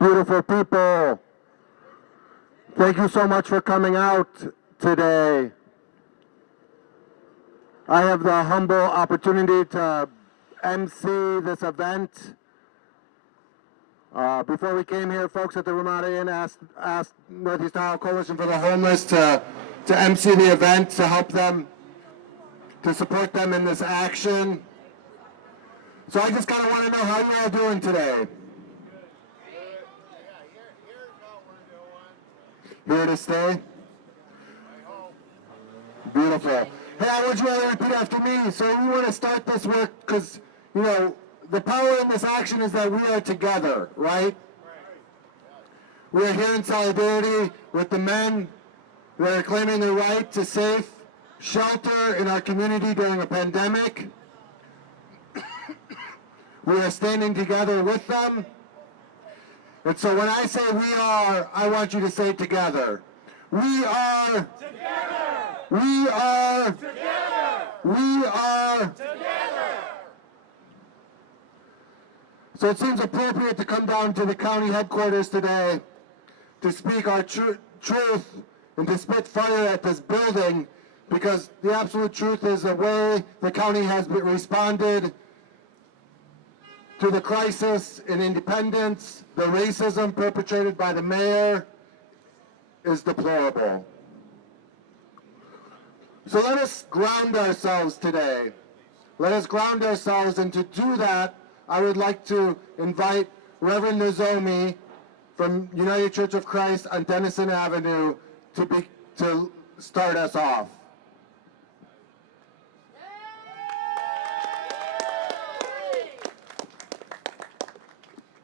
Beautiful people, thank you so much for coming out today. I have the humble opportunity to MC this event. Before we came here, folks at the Ramada Inn asked Northeast Ohio Coalition for the Homeless to MC the event, to help them, to support them in this action. So I just kind of want to know how you all doing today. Here to stay? Beautiful. Hey, I want you all to repeat after me. So we want to start this work because, you know, the power in this action is that we are together, right? We are here in solidarity with the men that are claiming their right to safe shelter in our community during a pandemic. We are standing together with them. And so when I say we are, I want you to say together. We are together. We are together. We are together. So it seems appropriate to come down to the county headquarters today to speak our truth and to spit fire at this building, because the absolute truth is the way the county has responded to the crisis in Independence, the racism perpetrated by the mayor is deplorable. So let us ground ourselves today. Let us ground ourselves, and to do that, I would like to invite Reverend Nozomi from United Church of Christ on Denison Avenue to start us off.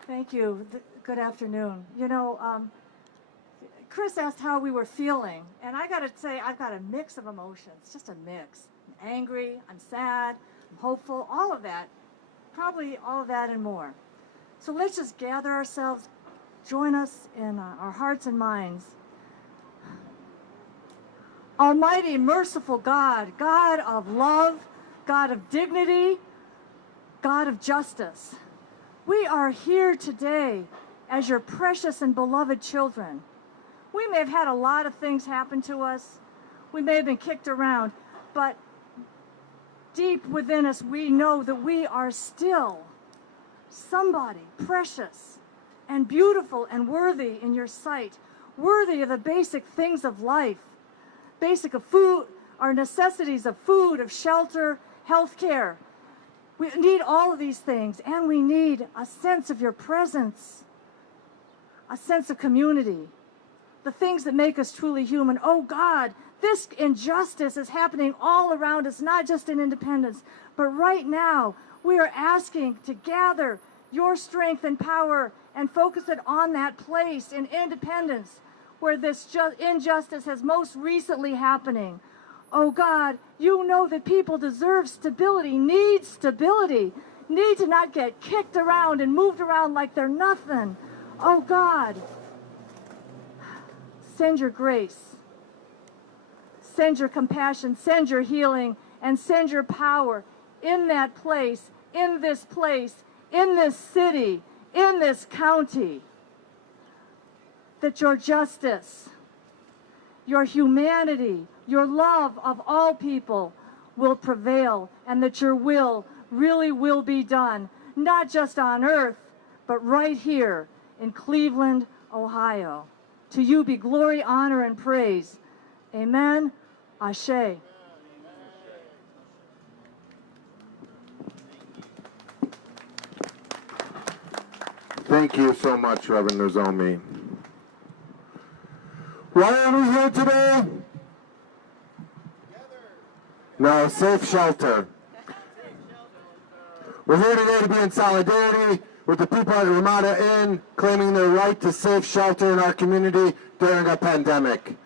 Thank you. Good afternoon. You know, Chris asked how we were feeling, and I got to say, I've got a mix of emotions, just a mix. I'm angry, I'm sad, I'm hopeful, all of that, probably all of that and more. So let's just gather ourselves, join us in our hearts and minds. Almighty, merciful God, God of love, God of dignity, God of justice, we are here today as your precious and beloved children. We may have had a lot of things happen to us. We may have been kicked around, but deep within us, we know that we are still somebody precious and beautiful and worthy in your sight, worthy of the basic things of life, basic of food, our necessities of food, of shelter, health care. We need all of these things, and we need a sense of your presence, a sense of community, the things that make us truly human. Oh God, this injustice is happening all around us, not just in Independence, but right now we are asking to gather your strength and power and focus it on that place in Independence where this injustice has most recently happening. Oh God, you know that people deserve stability, need to not get kicked around and moved around like they're nothing. Oh God, send your grace, send your compassion, send your healing, and send your power in that place, in this city, in this county, that your justice, your humanity, your love of all people will prevail, and that your will really will be done, not just on earth, but right here in Cleveland, Ohio. To you be glory, honor, and praise. Amen. Ashe. Thank you so much, Reverend Nozomi. Why are we here today? No, safe shelter. We're here today to be in solidarity with the people at Ramada Inn claiming their right to safe shelter in our community during a pandemic.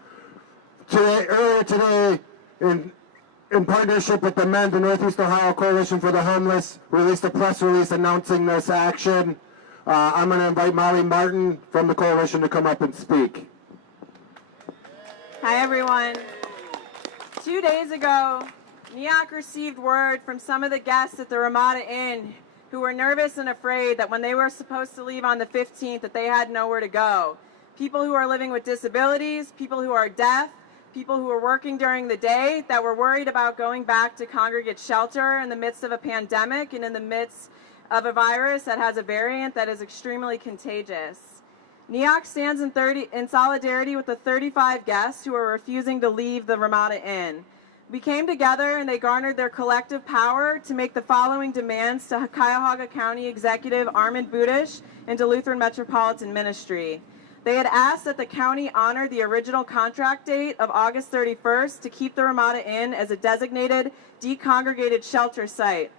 Earlier today, in partnership with the men, the Northeast Ohio Coalition for the Homeless released a press release announcing this action. I'm going to invite Molly Martin from the coalition to come up and speak. Hi everyone. 2 days ago, NEOC received word from some of the guests at the Ramada Inn who were nervous and afraid that when they were supposed to leave on the 15th that they had nowhere to go. People who are living with disabilities, people who are deaf, people who are working during the day that were worried about going back to congregate shelter in the midst of a pandemic and in the midst of a virus that has a variant that is extremely contagious. NEOC stands in solidarity with the 35 guests who are refusing to leave the Ramada Inn. We came together and they garnered their collective power to make the following demands to Cuyahoga County Executive Armin Budish and to Lutheran Metropolitan Ministry. They had asked that the county honor the original contract date of August 31st to keep the Ramada Inn as a designated decongregated shelter site.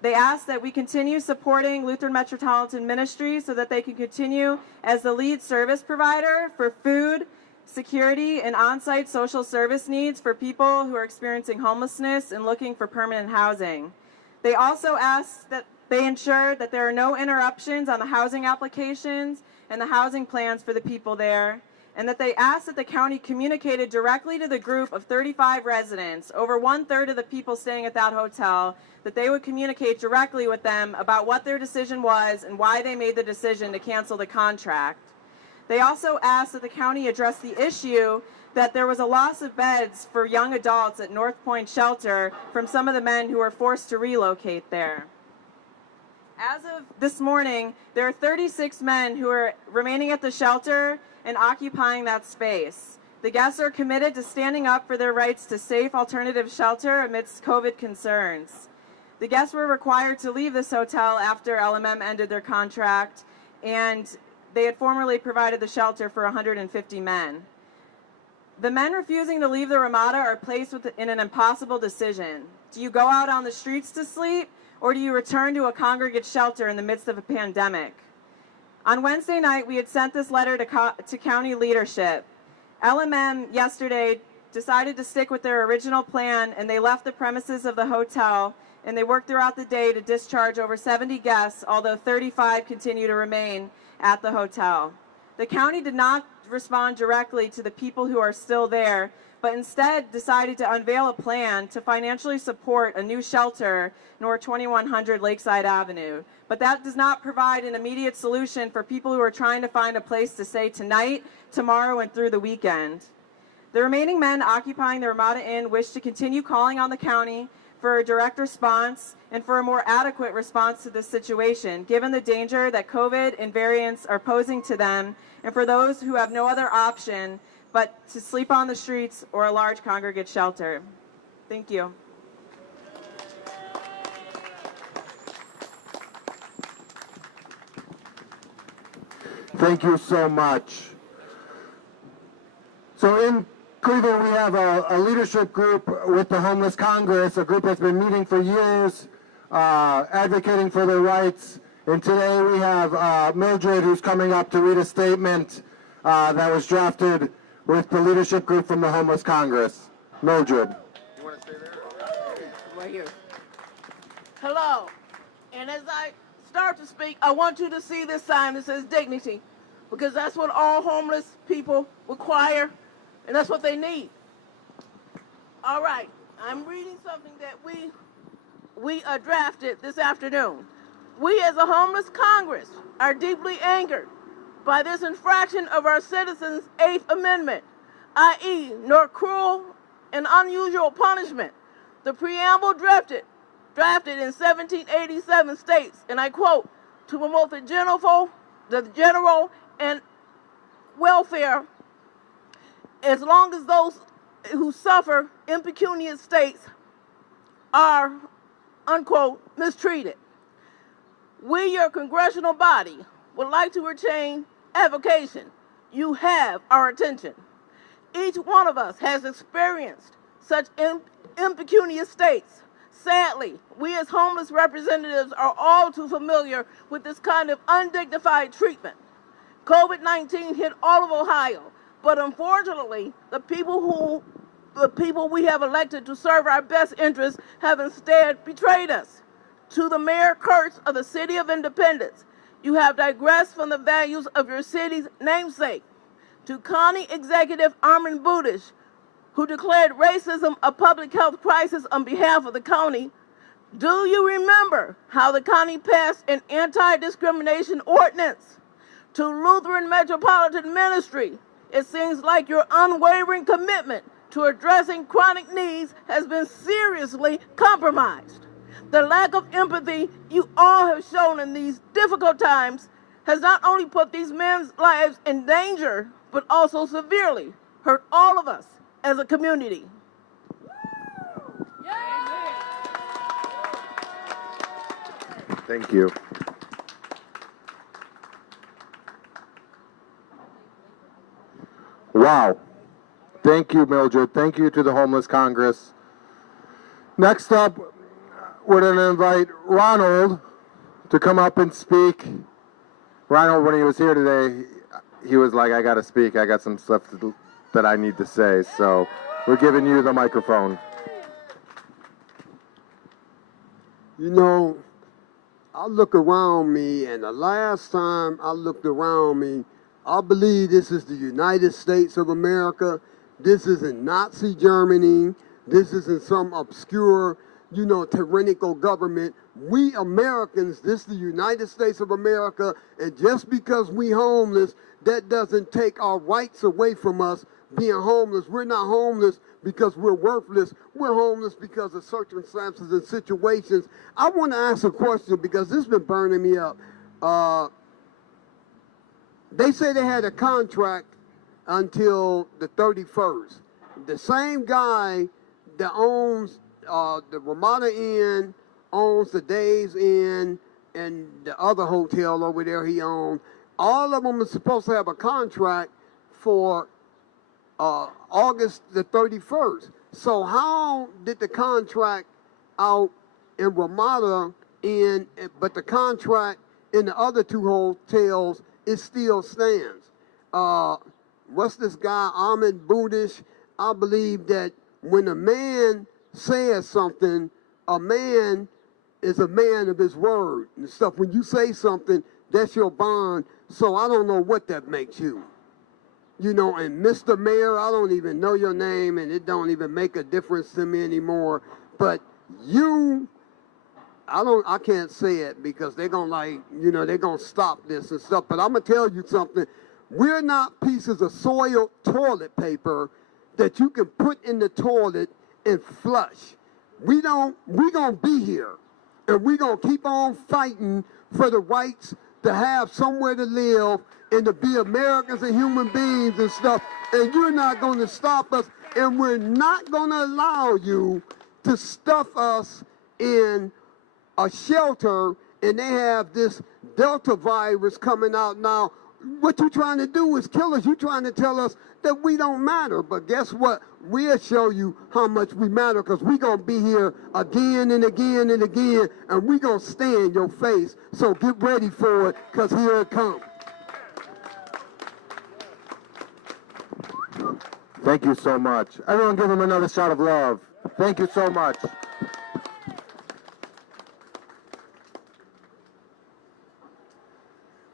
They asked that we continue supporting Lutheran Metropolitan Ministry so that they can continue as the lead service provider for food, security, and on-site social service needs for people who are experiencing homelessness and looking for permanent housing. They also asked that they ensure that there are no interruptions on the housing applications and the housing plans for the people there, and that they asked that the county communicated directly to the group of 35 residents, over 1/3 of the people staying at that hotel, that they would communicate directly with them about what their decision was and why they made the decision to cancel the contract. They also asked that the county address the issue that there was a loss of beds for young adults at North Point Shelter from some of the men who were forced to relocate there. As of this morning, there are 36 men who are remaining at the shelter and occupying that space. The guests are committed to standing up for their rights to safe alternative shelter amidst COVID concerns. The guests were required to leave this hotel after LMM ended their contract, and they had formerly provided the shelter for 150 men. The men refusing to leave the Ramada are placed in an impossible decision. Do you go out on the streets to sleep, or do you return to a congregate shelter in the midst of a pandemic? On Wednesday night, we had sent this letter to county leadership. LMM yesterday decided to stick with their original plan, and they left the premises of the hotel, and they worked throughout the day to discharge over 70 guests, although 35 continue to remain at the hotel. The county did not respond directly to the people who are still there, but instead decided to unveil a plan to financially support a new shelter near 2100 Lakeside Avenue. But that does not provide an immediate solution for people who are trying to find a place to stay tonight, tomorrow, and through the weekend. The remaining men occupying the Ramada Inn wish to continue calling on the county for a direct response and for a more adequate response to this situation, given the danger that COVID and variants are posing to them, and for those who have no other option but to sleep on the streets or a large congregate shelter. Thank you. Thank you so much. So in Cleveland, we have a leadership group with the Homeless Congress, a group that's been meeting for years, advocating for their rights. And today we have Mildred, who's coming up to read a statement that was drafted with the leadership group from the Homeless Congress. Mildred. You want to stay there? Right here. Hello. And as I start to speak, I want you to see this sign that says dignity, because that's what all homeless people require, and that's what they need. All right. I'm reading something that we drafted this afternoon. We as a homeless Congress are deeply angered by this infraction of our citizens' 8th Amendment, i.e., nor cruel and unusual punishment. The preamble drafted in 1787 states, and I quote, to promote the general and welfare as long as those who suffer impecunious states are, unquote, mistreated. We, your congressional body, would like to retain advocacy. You have our attention. Each one of us has experienced such impecunious states. Sadly, we as homeless representatives are all too familiar with this kind of undignified treatment. COVID-19 hit all of Ohio, but unfortunately, the people we have elected to serve our best interests have instead betrayed us. To the Mayor Kurtz of the City of Independence, you have digressed from the values of your city's namesake. To County Executive Armin Budish, who declared racism a public health crisis on behalf of the county, Do you remember how the county passed an anti-discrimination ordinance to Lutheran Metropolitan Ministry? It seems like your unwavering commitment to addressing chronic needs has been seriously compromised. The lack of empathy you all have shown in these difficult times has not only put these men's lives in danger, but also severely hurt all of us as a community. Thank you. Wow. Thank you, Mildred. Thank you to the Homeless Congress. Next up, we're going to invite Ronald to come up and speak. Ronald, when he was here today, he was like, I got to speak. I got some stuff that I need to say. So we're giving you the microphone. You know, I look around me, and the last time I looked around me, I believe this is the United States of America. This isn't Nazi Germany. This isn't some obscure, tyrannical government. We Americans, this is the United States of America, and just because we homeless, that doesn't take our rights away from us being homeless. We're not homeless because we're worthless. We're homeless because of circumstances and situations. I want to ask a question because this has been burning me up. They say they had a contract until the 31st. The same guy that owns the Ramada Inn, owns the Days Inn, and the other hotel over there he owns. All of them are supposed to have a contract for August the 31st. So how did the contract out in Ramada Inn, but the contract in the other two hotels, it still stands? What's this guy, Ahmed Budish? I believe that when a man says something, a man is a man of his word and stuff. When you say something, that's your bond. So I don't know what that makes you. And Mr. Mayor, I don't even know your name, and it don't even make a difference to me anymore. But I can't say it because they're gonna they're gonna stop this and stuff. But I'm gonna tell you something. We're not pieces of soiled toilet paper that you can put in the toilet and flush. We gonna be here, and we gonna keep on fighting for the rights to have somewhere to live and to be Americans and human beings and stuff. And you're not gonna stop us, and we're not gonna allow you to stuff us in a shelter. And they have this Delta virus coming out now. What you're trying to do is kill us. You're trying to tell us that we don't matter. But guess what? We'll show you how much we matter, because we're going to be here again and again and again, and we're going to stay in your face. So get ready for it, because here it comes. Thank you so much. Everyone give him another shot of love. Thank you so much.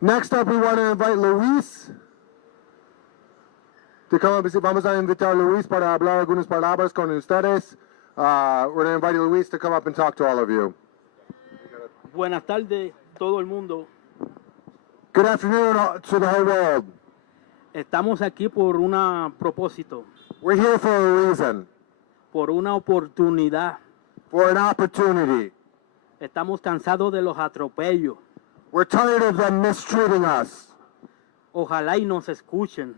Next up, we want to invite Luis. Vamos a invitar a Luis para hablar algunas palabras con ustedes. We're going to invite Luis to come up and talk to all of you. Buenas tardes, todo el mundo. Good afternoon to the whole world. Estamos aquí por un propósito, We're here for a reason, por una oportunidad. for an opportunity. Estamos cansados de los atropellos. We're tired of them mistreating us. Ojalá y nos escuchen.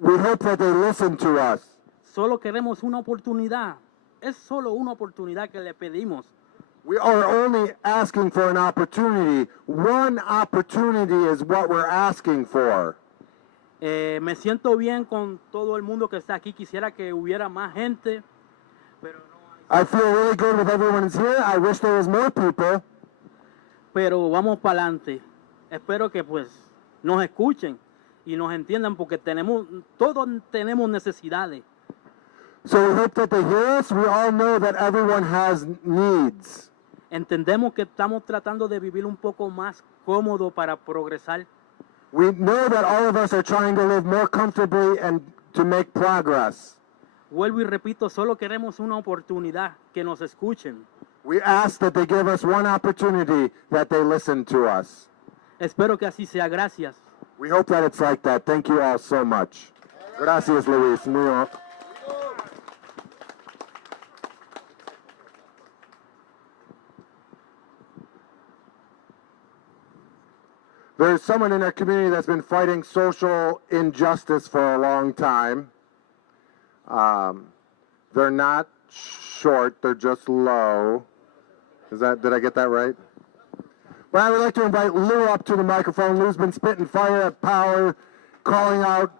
We hope that they listen to us. Solo queremos una oportunidad. Es solo una oportunidad que le pedimos. We are only asking for an opportunity. One opportunity is what we're asking for. Me siento bien con todo el mundo que está aquí. Quisiera que hubiera más gente, pero no hay. I feel really good with everyone who's here. I wish there was more people. Pero vamos para adelante. Espero que pues nos escuchen y nos entiendan, porque todos tenemos necesidades. So we hope that they hear us. We all know that everyone has needs. Entendemos que estamos tratando de vivir un poco más cómodo para progresar. We know that all of us are trying to live more comfortably and to make progress. Vuelvo y repito, solo queremos una oportunidad, que nos escuchen. We ask that they give us one opportunity, that they listen to us. Espero que así sea. Gracias. We hope that it's like that. Thank you all so much. Gracias, Luis. New York. There's someone in our community that's been fighting social injustice for a long time. They're not short, they're just low. Did I get that right? Well, I would like to invite Lou up to the microphone. Lou's been spitting fire at power, calling out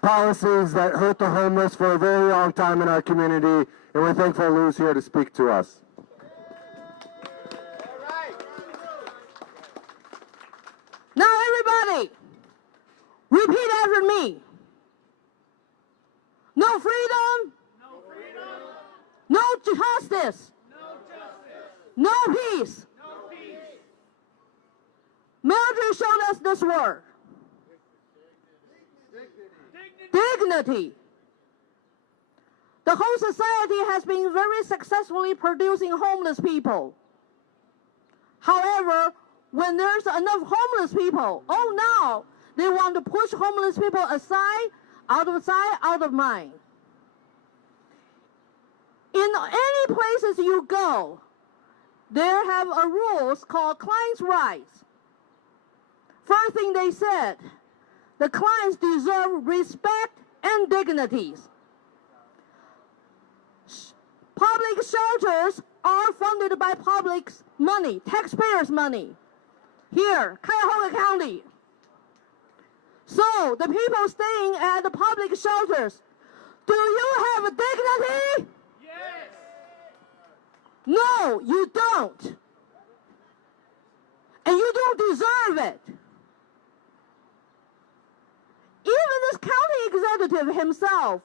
policies that hurt the homeless for a very long time in our community, and we're thankful Lou's here to speak to us. Now everybody, repeat after me. No freedom. No freedom. No justice. No justice. No peace. No peace. Military showed us this word. Dignity. The whole society has been very successfully producing homeless people. However, when there's enough homeless people, now they want to push homeless people aside, out of sight, out of mind. In any places you go, there have a rules called client's rights. First thing they said, the clients deserve respect and dignities. Public shelters are funded by public's money, taxpayers' money. Here, Cuyahoga County. So, the people staying at the public shelters, do you have a dignity? Yes. No, you don't. And you don't deserve it. Even this county executive himself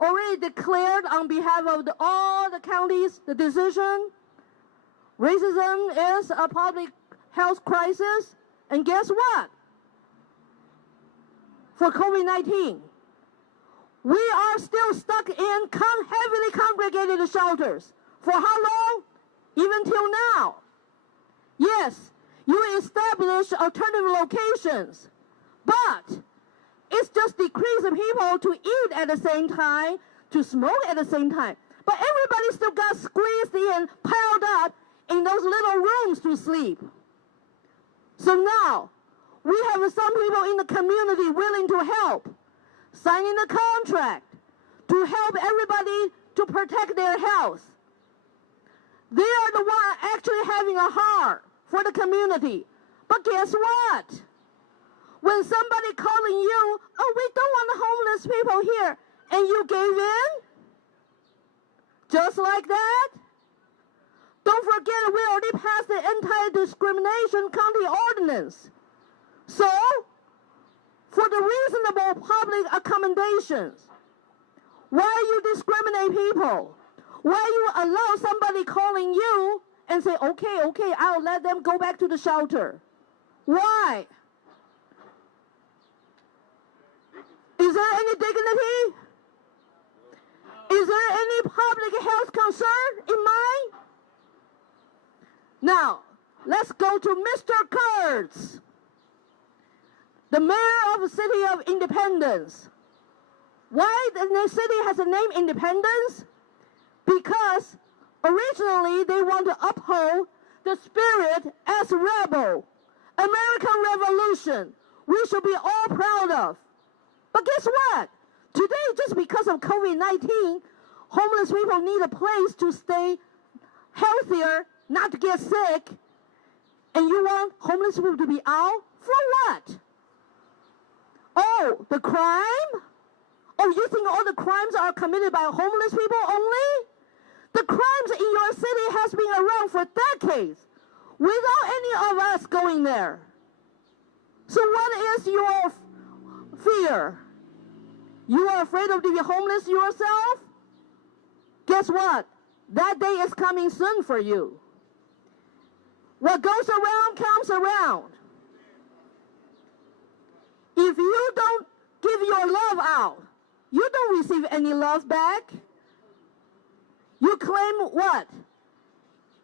already declared on behalf of all the counties the decision. Racism is a public health crisis, and guess what? For COVID-19, we are still stuck in heavily congregated shelters. For how long? Even till now. Yes, you establish alternative locations, but it's just decreasing people to eat at the same time, to smoke at the same time. But everybody still got squeezed in, piled up in those little rooms to sleep. So now, we have some people in the community willing to help, signing the contract to help everybody to protect their health. They are the ones actually having a heart for the community. But guess what? When somebody calling you, we don't want homeless people here, and you gave in? Just like that? Don't forget, we already passed the anti-discrimination county ordinance. So, for the reasonable public accommodations, why you discriminate people? Why you allow somebody calling you and say, okay, I'll let them go back to the shelter? Why? Is there any dignity? Is there any public health concern in mind? Now, let's go to Mr. Kurtz, the mayor of the city of Independence. Why the city has the name Independence? Because originally they want to uphold the spirit as rebel, American Revolution, we should be all proud of. But guess what? Today, just because of COVID-19, homeless people need a place to stay healthier, not to get sick. And you want homeless people to be out? For what? Oh, the crime? Oh, you think all the crimes are committed by homeless people only? The crimes in your city has been around for decades without any of us going there. So what is your fear? You are afraid of being homeless yourself? Guess what? That day is coming soon for you. What goes around comes around. If you don't give your love out, you don't receive any love back. You claim what?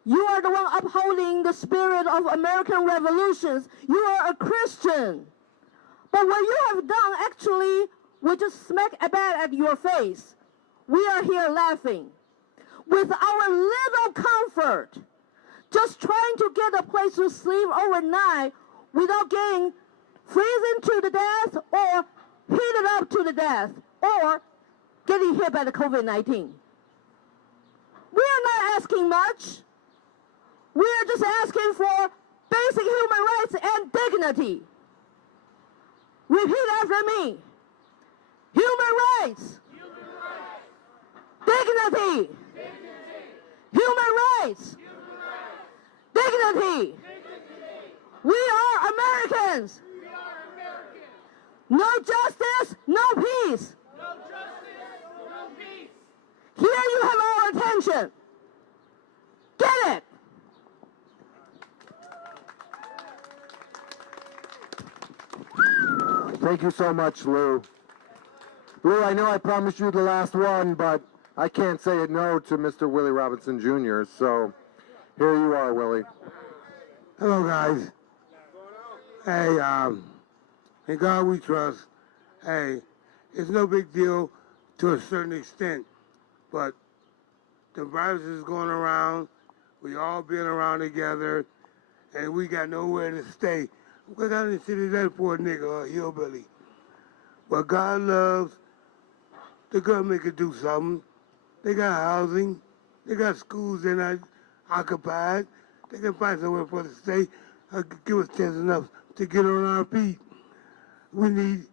You are the one upholding the spirit of American revolutions. You are a Christian. But what you have done actually will just smack a bat at your face. We are here laughing. With our little comfort, just trying to get a place to sleep overnight without getting freezing to the death or heated up to the death or getting hit by the COVID-19. We are not asking much. We are just asking for basic human rights and dignity. Repeat after me. Human rights. Dignity. Human rights. Dignity. We are Americans. No justice, no peace. Here you have our attention. Get it. Thank you so much, Lou. Lou, I know I promised you the last one, but I can't say no to Mr. Willie Robinson Jr., so here you are, Willie. Hello, guys. Hey, in God we trust. Hey, it's no big deal to a certain extent, but the virus is going around. We all been around together, and we got nowhere to stay. What kind of shit is that for a nigga or a hillbilly? But God loves, the government could do something. They got housing. They got schools they're not occupied. They can find somewhere for us to stay. Give us chance enough to get on our feet. We need